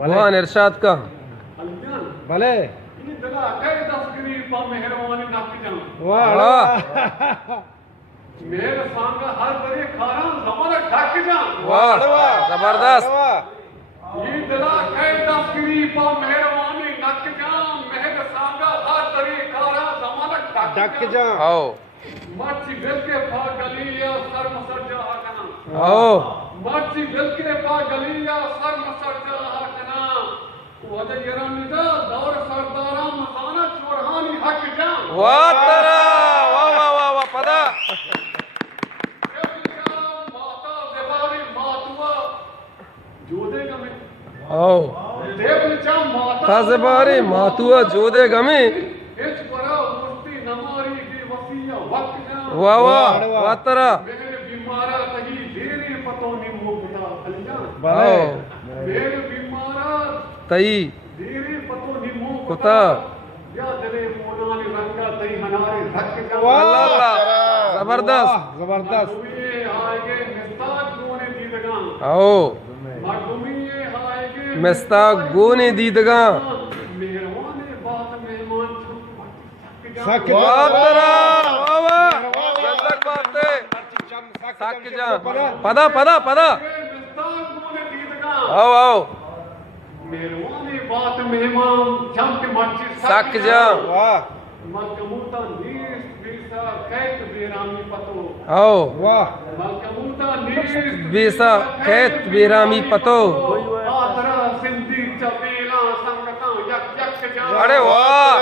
वाह इरशाद का भले वाह वाह जबरदस्त डक जा आओ आओ वाह तरा वाह वाह वाह वाह पदा आओ ताज़बारी मातुआ जोदे गमी वाह वाह वाह तरा आओ तई कुता अल्लाह जबरदस्त जबरदस्त आओ मस्ताक गोने दीदगा वाह तरा वाह वाह गजब बात है सक जा पदा पदा पदा आओ आओ सक जा वाह आओ वाह बेसा खैत बेरामी पतो अरे वाह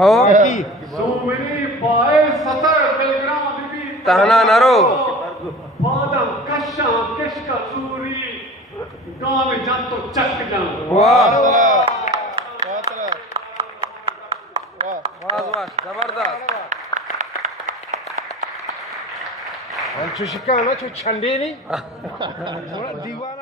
आओ तहना नरो वाह वाह जबरदस्त हम छुशिका ना छो छंडे नहीं दीवाना